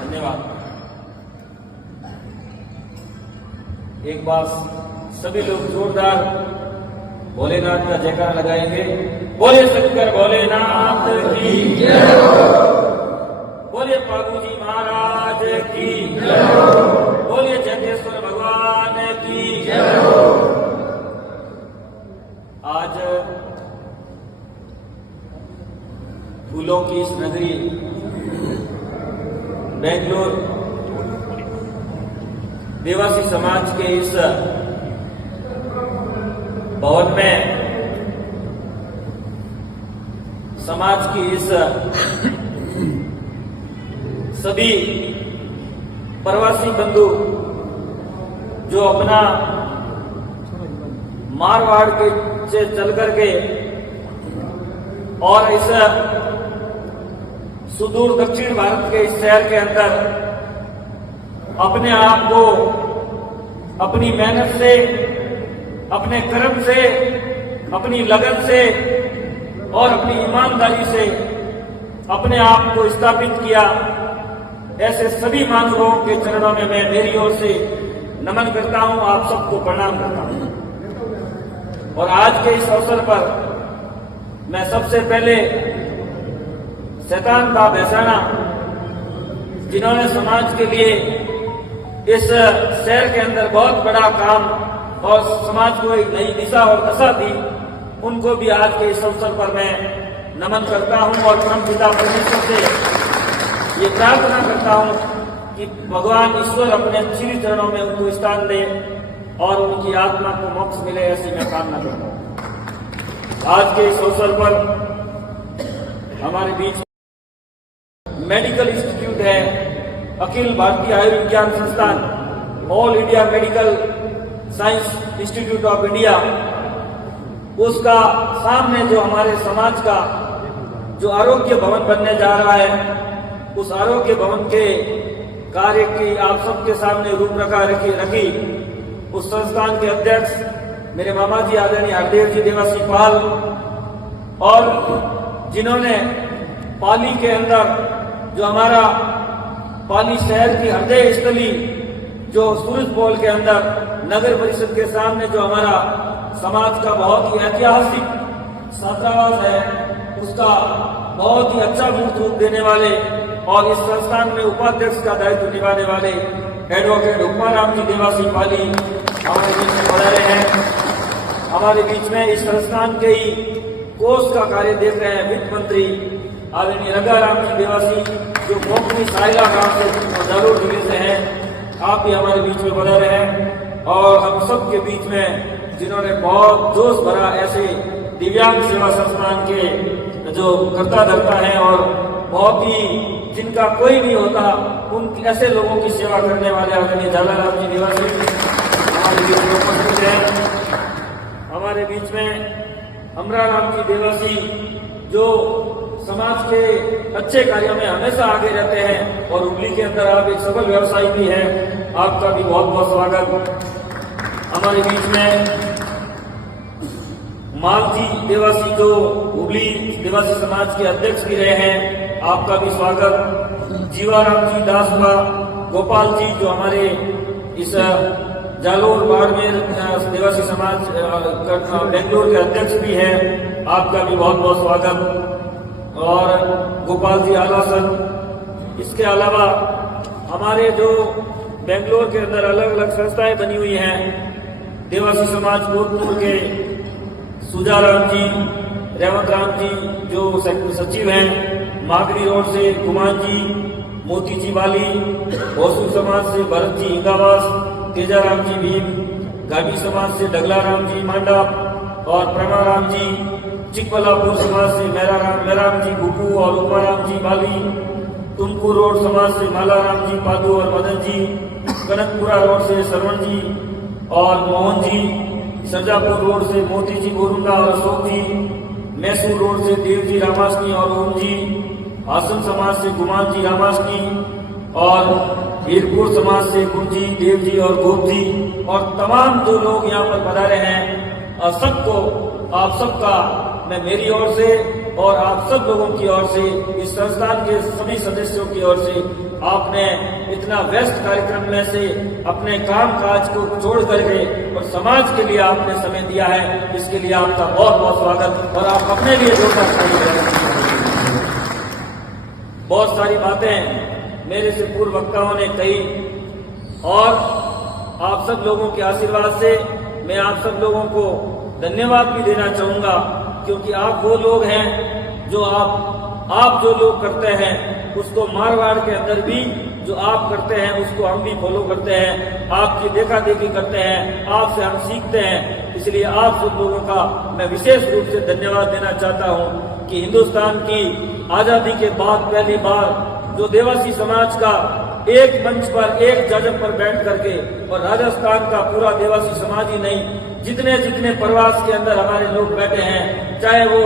धन्यवाद। एक बार सभी लोग जोरदार भोलेनाथ का जयकारा लगाएंगे। बोले शंकर भोलेनाथ की जय हो। बोले पागुजी महाराज की जय हो। बोले जगेश्वर भगवान की जय हो। आज फूलों की इस नगरी बेंगलोर देवासी समाज के इस भवन में समाज की इस सभी प्रवासी बंधु जो अपना मारवाड़ के से चल करके और इस सुदूर दक्षिण भारत के इस शहर के अंदर अपने आप को अपनी मेहनत से, अपने कर्म से, अपनी लगन से और अपनी ईमानदारी से अपने आप को स्थापित किया, ऐसे सभी मानवों के चरणों में मैं मेरी ओर से नमन करता हूं, आप सबको प्रणाम करता हूं। और आज के इस अवसर पर मैं सबसे पहले शैतान बा भैसाना, जिन्होंने समाज के लिए इस शहर के अंदर बहुत बड़ा काम और समाज को एक नई दिशा और दशा दी, उनको भी आज के इस अवसर पर मैं नमन करता हूं और परम पिता परमेश्वर से ये प्रार्थना करता हूं कि भगवान ईश्वर अपने श्री चरणों में उनको स्थान दे और उनकी आत्मा को मोक्ष मिले, ऐसी मैं कामना करता हूं। आज के इस अवसर पर हमारे बीच मेडिकल इंस्टीट्यूट है, अखिल भारतीय आयुर्विज्ञान संस्थान, all India medical science institute of India, उसका सामने जो हमारे समाज का जो आरोग्य भवन बनने जा रहा है, उस आरोग्य भवन के कार्य की आप सबके सामने रूपरेखा रखी उस संस्थान के अध्यक्ष मेरे मामा जी आदरणीय हरदेव जी देवासी पाल, और जिन्होंने पाली के अंदर जो हमारा पाली शहर की हृदय स्थली जो सूरज पोल के अंदर नगर परिषद के सामने जो हमारा समाज का बहुत ही ऐतिहासिक छात्रावास है, उसका बहुत ही अच्छा मूर्त रूप देने वाले और इस संस्थान में उपाध्यक्ष का दायित्व निभाने वाले एडवोकेट हुक्माराम जी देवासी पाली हमारे बीच में पधारे हैं। हमारे बीच में इस संस्थान के ही कोष का कार्य देख रहे हैं वित्त मंत्री आदरणीय रंगाराम जी देवासी, जो कोंकणी साइला गांव से जालोर जिले से हैं, आप भी हमारे बीच में पधारे हैं। और हम सब के बीच में जिन्होंने बहुत जोश भरा ऐसे दिव्यांग सेवा संस्थान के जो कर्ता धर्ता है और बहुत ही जिनका कोई नहीं होता, उन ऐसे लोगों की सेवा करने वाले आदरणीय जालाराम जी देवासी हमारे बीच में उपस्थित हैं। हमारे बीच में अमराराम जी देवासी, जो समाज के अच्छे कार्यों में हमेशा आगे रहते हैं और हुगली के अंदर आप एक सफल व्यवसायी भी हैं, आपका भी बहुत बहुत स्वागत। हमारे बीच में माल जी देवासी, जो हुगली देवासी समाज के अध्यक्ष भी रहे हैं, आपका भी स्वागत। जीवाराम जी दासबा गोपाल जी, जो हमारे इस जालोर बाड़मेर देवासी समाज बेंगलोर के अध्यक्ष भी हैं, आपका भी बहुत बहुत स्वागत। और गोपाल जी आलासन, इसके अलावा हमारे जो बेंगलोर के अंदर अलग अलग संस्थाएं बनी हुई हैं, देवासी समाज कोटपुर के सुजाराम जी, रेवंत राम जी जो सचिव हैं, मागरी रोड से कुमार जी, मोती जी वाली, होसू समाज से भरत जी हिंगावास, तेजाराम जी भीम, गाड़ी समाज से डगलाराम जी मांडा और प्रमाराम जी, चिकबल्लापुर समाज से मेराराम जी गुप्पू और उमाराम जी बाली, तुमकुर रोड समाज से मालाराम जी पादू और मदन जी, कनकपुरा रोड से श्रवण जी और मोहन जी, सरजापुर रोड से मोती जी गोरुंडा और अशोक जी, मैसूर रोड से देव जी रामास्की और ओम जी, हासन समाज से गुमान जी रामास्की और वीरपुर समाज से कुंजी देव जी और गोप जी और तमाम जो लोग यहाँ पर पधारे हैं, सबको आप सबका मैं मेरी ओर से और आप सब लोगों की ओर से, इस संस्थान के सभी सदस्यों की ओर से आपने इतना व्यस्त कार्यक्रम में से अपने काम काज को छोड़ करके और समाज के लिए आपने समय दिया है, इसके लिए आपका बहुत बहुत स्वागत। और आप अपने लिए जोरदार ताली। बहुत सारी बातें मेरे से पूर्व वक्ताओं ने कही और आप सब लोगों के आशीर्वाद से मैं आप सब लोगों को धन्यवाद भी देना चाहूंगा, क्योंकि आप वो लोग हैं जो आप जो लोग करते हैं उसको मारवाड़ के अंदर भी जो आप करते हैं उसको हम भी फॉलो करते हैं, आपकी देखा देखी करते हैं, आपसे हम सीखते हैं। इसलिए आप सब लोगों का मैं विशेष रूप से धन्यवाद देना चाहता हूं कि हिंदुस्तान की आजादी के बाद पहली बार जो देवासी समाज का एक मंच पर, एक जगह पर बैठ करके, और राजस्थान का पूरा देवासी समाज ही नहीं, जितने जितने प्रवास के अंदर हमारे लोग बैठे हैं, चाहे वो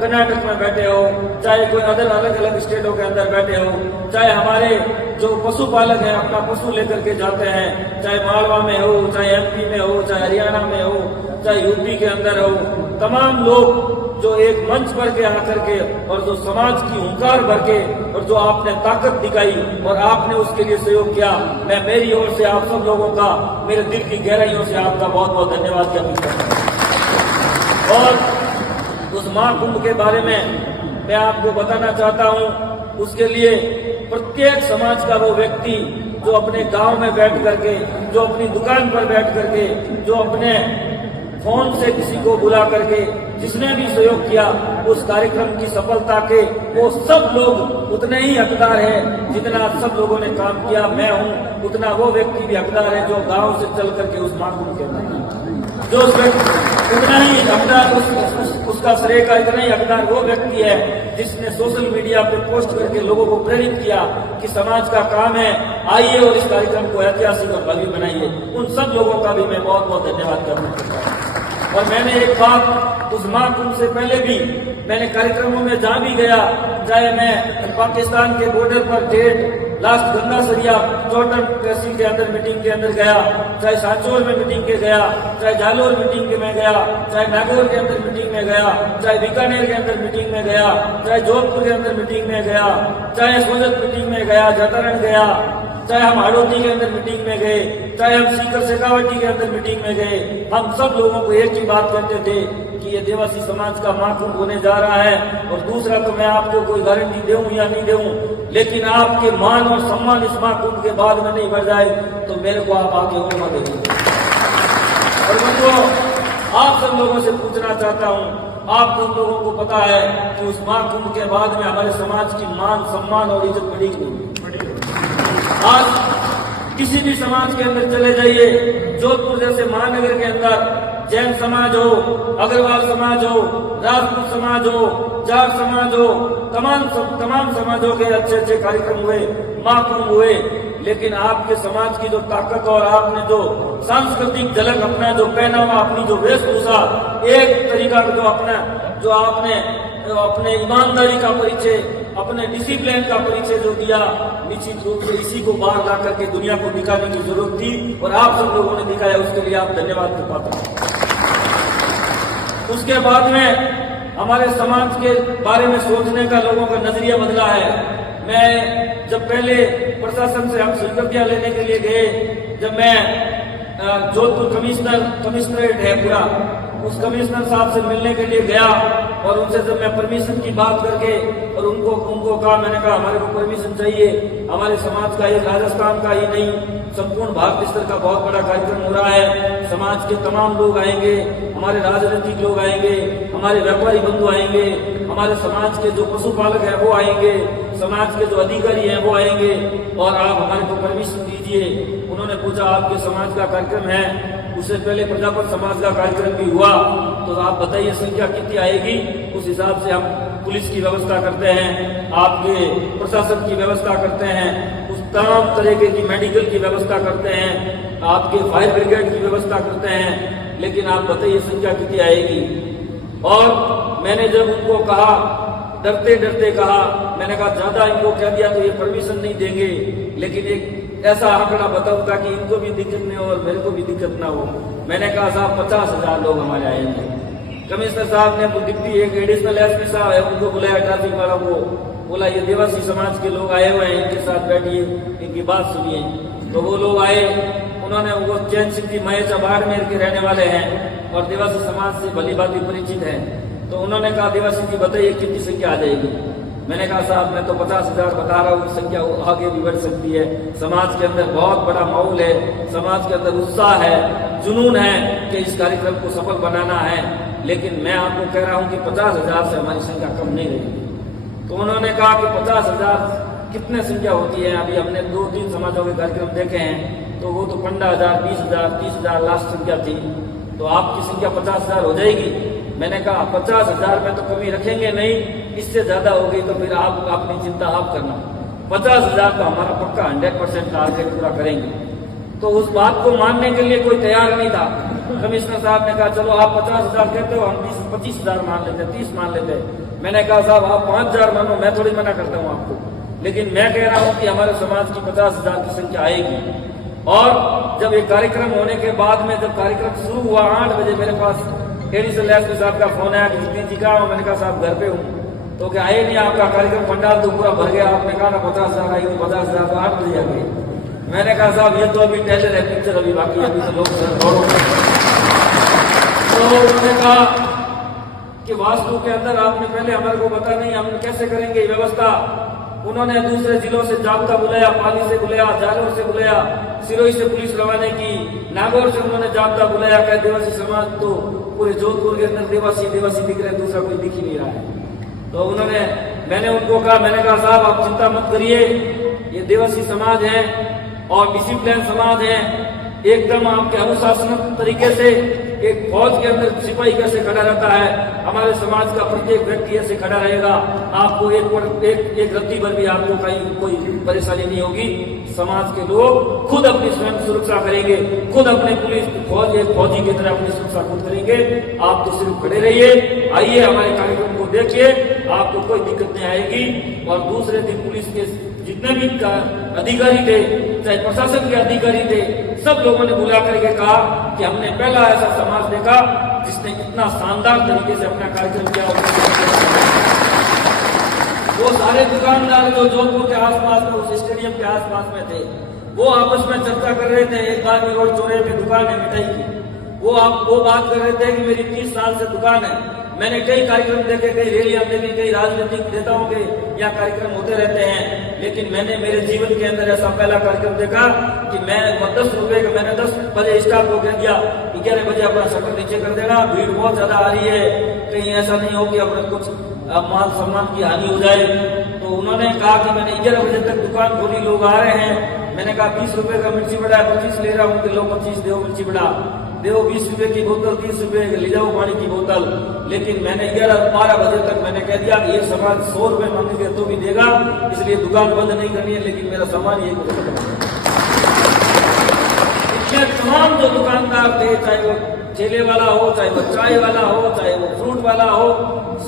कर्नाटक में बैठे हो, चाहे कोई अलग अलग स्टेटों के अंदर बैठे हो, चाहे हमारे जो पशुपालक हैं अपना पशु लेकर के जाते हैं, चाहे मालवा में हो, चाहे एमपी में हो, चाहे हरियाणा में हो, चाहे यूपी के अंदर हो, तमाम लोग जो एक मंच पर के आकर के और जो समाज की हुंकार भर के और जो आपने ताकत दिखाई और आपने उसके लिए सहयोग किया, मैं मेरी ओर से आप सब लोगों का, मेरे दिल की गहराइयों से आपका बहुत बहुत धन्यवाद ज्ञापित करता हूं। और उस महाकुंभ के बारे में मैं आपको बताना चाहता हूं, उसके लिए प्रत्येक समाज का वो व्यक्ति जो अपने गांव में बैठ करके, जो अपनी दुकान पर बैठ करके, जो अपने फोन से किसी को बुला करके जिसने भी सहयोग किया उस कार्यक्रम की सफलता के, वो सब लोग उतने ही हकदार हैं जितना सब लोगों ने काम किया मैं हूं, उतना वो व्यक्ति भी हकदार है जो गांव से चल करके उस महाकुंभ के अंदर, जो उतना ही हकदार, उसका श्रेय का इतना ही हकदार वो व्यक्ति है जिसने सोशल मीडिया पे पोस्ट करके लोगों को प्रेरित किया कि समाज का काम है, आइए और इस कार्यक्रम को ऐतिहासिक और भव्य बनाइए। उन सब लोगों का भी मैं बहुत बहुत धन्यवाद करना चाहता हूँ। और मैंने एक बात, उस महाकुंभ से पहले भी मैंने कार्यक्रमों में जहां भी गया, चाहे मैं पाकिस्तान के बॉर्डर पर डेट लास्ट गंगासरिया चौटन तहसील के अंदर मीटिंग के अंदर गया, चाहे सांचौर में मीटिंग के गया, चाहे जालोर मीटिंग के में गया, चाहे नागौर के अंदर मीटिंग में गया, चाहे बीकानेर के अंदर मीटिंग में गया, चाहे जोधपुर के अंदर मीटिंग में गया, चाहे सोजत मीटिंग में गया, जतारण गया, चाहे हम हाड़ौती के अंदर मीटिंग में गए, चाहे हम सीकर शेखावटी के अंदर मीटिंग में गए, हम सब लोगों को एक ही बात कहते थे कि ये देवासी समाज का महाकुंभ होने जा रहा है। और दूसरा तो मैं आपको कोई गारंटी दूं या नहीं दूं, लेकिन आपके मान और सम्मान इस महाकुंभ के बाद में नहीं बढ़ जाए तो मेरे को आप आगे और मत देंगे। और मैं तो आप सब लोगों से पूछना चाहता हूं, आप सब लोगों को पता है कि उस महाकुंभ के बाद में हमारे समाज की मान, सम्मान और इज्जत बढ़ेगी। आज किसी भी समाज के अंदर चले जाइए, जोधपुर जैसे महानगर के अंदर जैन समाज हो, अग्रवाल समाज हो, राजपूत समाज हो, जाट समाज हो, तमाम समाजों के अच्छे अच्छे कार्यक्रम हुए, महाकुंभ हुए, लेकिन आपके समाज की जो ताकत और आपने जो सांस्कृतिक झलक, अपना जो पहनावा, अपनी जो वेशभूषा, एक तरीका जो अपना, जो आपने अपने ईमानदारी का परिचय, अपने डिसिप्लिन का परिचय जो दिया, निश्चित रूप से इसी को बाहर ला करके दुनिया को दिखाने की जरूरत थी और आप सब लोगों ने दिखाया, उसके लिए आप धन्यवाद के पात्र हैं। उसके बाद में हमारे समाज के बारे में सोचने का लोगों का नजरिया बदला है। मैं जब पहले प्रशासन से हम स्वीकृतियां लेने के लिए गए, जब मैं जोधपुर कमिश्नरेट है पूरा, उस कमिश्नर साहब से मिलने के लिए गया और उनसे जब मैं परमिशन की बात करके और उनको कहा, मैंने कहा हमारे को परमिशन चाहिए, हमारे समाज का, एक राजस्थान का ही नहीं संपूर्ण भारत स्तर का बहुत बड़ा कार्यक्रम हो रहा है, समाज के तमाम लोग आएंगे, हमारे राजनीतिक लोग आएंगे, हमारे व्यापारी बंधु आएंगे, हमारे समाज के जो पशुपालक हैं वो आएंगे, समाज के जो अधिकारी हैं वो आएंगे और आप हमारे को परमिशन दीजिए। उन्होंने पूछा आपके समाज का कार्यक्रम है, उससे पहले प्रजापत समाज का कार्यक्रम भी हुआ, तो आप बताइए संख्या कितनी आएगी, उस हिसाब से हम पुलिस की व्यवस्था करते हैं, आपके प्रशासन की व्यवस्था करते हैं, उस तमाम तरीके की मेडिकल की व्यवस्था करते हैं, आपके फायर ब्रिगेड की व्यवस्था करते हैं, लेकिन आप बताइए संख्या कितनी आएगी। और मैंने जब उनको कहा, डरते डरते कहा, मैंने कहा ज्यादा इनको कह दिया तो ये परमिशन नहीं देंगे, लेकिन एक ऐसा आंकड़ा बताऊं ताकि इनको भी दिक्कत नहीं हो और मेरे को भी दिक्कत ना हो। मैंने कहा साहब 50,000 लोग हमारे आएंगे, कमिश्नर साहब ने डिप्टी एक एडिशनल एसपी साहब है उनको बुलाया, ट्रैफिक वालों को बोला ये देवासी समाज के लोग आए हुए हैं, इनके साथ बैठिए, इनकी बात सुनिए। तो वो लोग आए, उन्होंने वो चैन सिंह जी महेचा बाड़मेर के रहने वाले हैं और देवासी समाज से भली भांति परिचित हैं। तो उन्होंने कहा देवासी जी बताइए कितनी संख्या आ जाएगी। मैंने कहा साहब मैं तो 50,000 बता रहा हूँ, संख्या आगे भी बढ़ सकती है। समाज के अंदर बहुत बड़ा माहौल है, समाज के अंदर उत्साह है, जुनून है कि इस कार्यक्रम को सफल बनाना है, लेकिन मैं आपको कह रहा हूँ कि 50,000 से हमारी संख्या कम नहीं रहेगी। तो उन्होंने कहा कि 50,000 कितने संख्या होती है, अभी हमने 2-3 समाजों के कार्यक्रम देखे हैं, तो वो तो 15,000, 20,000, 30,000 लास्ट संख्या थी, तो आपकी संख्या 50,000 हो जाएगी। मैंने कहा 50,000 में तो कमी रखेंगे नहीं, इससे ज्यादा होगी तो फिर आप अपनी चिंता आप करना। 50,000 का हमारा पक्का 100% टारगेट पूरा करेंगे। तो उस बात को मानने के लिए कोई तैयार नहीं था। कमिश्नर साहब ने कहा चलो आप 50,000 कहते हो, हम 25,000 मान लेते, 30 मान लेते। मैंने कहा साहब आप 5,000 मानो, मैं थोड़ी मना करता हूँ आपको, लेकिन मैं कह रहा हूँ कि हमारे समाज की 50,000 की संख्या आएगी। और जब ये कार्यक्रम होने के बाद में जब कार्यक्रम शुरू हुआ 8 बजे मेरे पास एडिशनल एसपी साहब का फोन आया कि जितनी जी का, मैंने कहा साहब घर पे हूँ। तो क्या आए नहीं, आपका कार्यक्रम पंडाल तो पूरा भर गया, आपने कहा ना 50,000 आई, 50,000 तो 8 बजे आ गए। मैंने कहा साहब ये तो अभी टेलर है, पिक्चर अभी बाकी, अभी तो लोग तो उन्होंने कहा कि वास्तु के अंदर आपने पहले हमारे को बता नहीं, हम कैसे करेंगे व्यवस्था। उन्होंने दूसरे जिलों से जाब्ता बुलाया, पाली से बुलाया, जालोर से बुलाया, सिरोही से पुलिस रवाना की, नागौर से उन्होंने जाब्ता बुलाया। क्या देवासी समाज तो पूरे जोधपुर के अंदर देवासी दिख रहे, दूसरा कोई दिख ही नहीं रहा है। तो मैंने उनको कहा, मैंने कहा साहब आप चिंता मत करिए, ये देवासी समाज है और डिसिप्लिन समाज है, एकदम आपके अनुशासन तरीके से एक फौज के अंदर सिपाही कैसे खड़ा रहता है, हमारे समाज का प्रत्येक व्यक्ति ऐसे खड़ा रहेगा। आपको एक रत्ती भर भी आपको कहीं कोई परेशानी नहीं होगी। समाज के लोग खुद अपनी स्वयं सुरक्षा करेंगे, खुद अपने पुलिस फौजी की तरह अपनी सुरक्षा खुद करेंगे। आप तो सिर्फ खड़े रहिए, आइए हमारे कार्यक्रम को देखिए, आपको कोई दिक्कत नहीं आएगी। और दूसरे दिन पुलिस के जितने भी अधिकारी थे, चाहे प्रशासन के अधिकारी थे, सब लोगों ने बुला करके कहा कि हमने पहला ऐसा समाज देखा जिसने इतना शानदार तरीके से अपना कार्यक्रम किया। वो सारे दुकानदार जो जोधपुर के आसपास में, उस स्टेडियम के आसपास में थे, वो आपस में चर्चा कर रहे थे। एक बार रोड चौराहे पे दुकान है मिठाई की, वो बात कर रहे थे कि मेरी 30 साल से दुकान है। मैंने कई कार्यक्रम देखे, कई रैलियां देखी, कई राजनीतिक नेताओं के यहाँ कार्यक्रम होते रहते हैं, लेकिन मैंने मेरे जीवन के अंदर ऐसा पहला कार्यक्रम देखा कि मैं 10 रुपए का, मैंने 10 बजे स्टाफ को कह दिया 11 बजे अपना शटर नीचे कर देना, भीड़ बहुत ज्यादा आ रही है, कहीं ऐसा नहीं हो कि अपने कुछ मान सम्मान की हानि हो जाए। तो उन्होंने कहा कि मैंने 11 बजे तक दुकान खोली, लोग आ रहे हैं। मैंने कहा 20 रुपए का मिर्ची बड़ा है, 25 ले रहा हूँ, किलो 25 दो मिर्ची बड़ा, दो 20 रुपए की बोतल, 30 रुपए ले जाओ पानी की बोतल। लेकिन मैंने 11-12 बजे तक मैंने कह दिया कि ये सामान 100 रुपए मांगेंगे तो भी देगा, इसलिए दुकान बंद नहीं करनी है, लेकिन मेरा सामान ये तमाम जो दुकानदार थे, चाहे वो ठेले वाला हो, चाहे वो चाय वाला हो, चाहे वो फ्रूट वाला हो,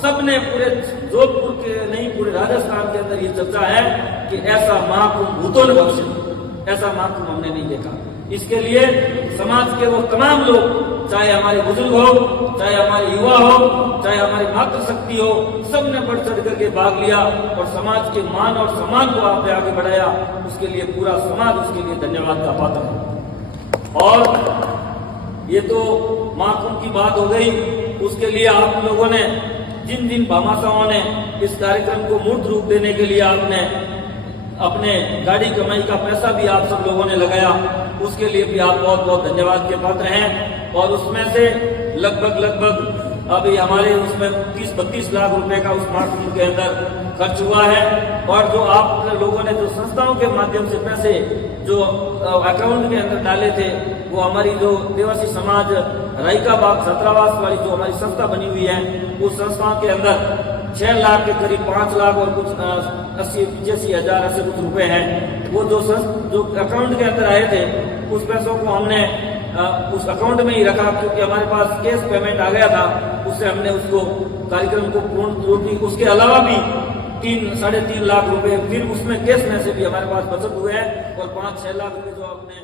सबने पूरे जोधपुर के नहीं पूरे राजस्थान के अंदर ये चर्चा है कि ऐसा महाकुंभ भूतों ने बख्शे, ऐसा महाकुंभ हमने नहीं देखा। इसके लिए समाज के वो तमाम लोग, चाहे हमारे बुजुर्ग हो, चाहे हमारे युवा हो, चाहे हमारी मातृशक्ति हो, सबने बढ़ चढ़ करके भाग लिया और समाज के मान और सम्मान को आपने आगे बढ़ाया। उसके लिए पूरा समाज उसके लिए धन्यवाद का पात्र है। और ये तो महाकुंभ की बात हो गई, उसके लिए आप लोगों ने जिन भामाशाहों ने इस कार्यक्रम को मूर्त रूप देने के लिए आपने अपने गाड़ी कमाई का पैसा भी आप सब लोगों ने लगाया, उसके लिए भी आप बहुत बहुत धन्यवाद के पात्र हैं। और उसमें से लगभग अभी हमारे उसमें 30-32 लाख रुपए का उस महाकुंभ के अंदर खर्च हुआ है। और जो आप लोगों ने जो संस्थाओं के माध्यम से पैसे जो अकाउंट के अंदर डाले थे, वो हमारी जो देवासी समाज रायका बाग छात्रावास वाली जो हमारी संस्था बनी हुई है, उस संस्था के अंदर 6 लाख के करीब 5 लाख और कुछ 80-85 हजार ऐसे कुछ रुपए हैं। वो जो अकाउंट के अंदर आए थे, उस पैसों को हमने उस अकाउंट में ही रखा, क्योंकि हमारे पास कैश पेमेंट आ गया था, उससे हमने उसको कार्यक्रम को पूर्ण रूप दी। उसके अलावा भी 3-3.5 लाख रुपए फिर उसमें कैश में से भी हमारे पास बचत हुए हैं और 5-6 लाख रुपए जो आपने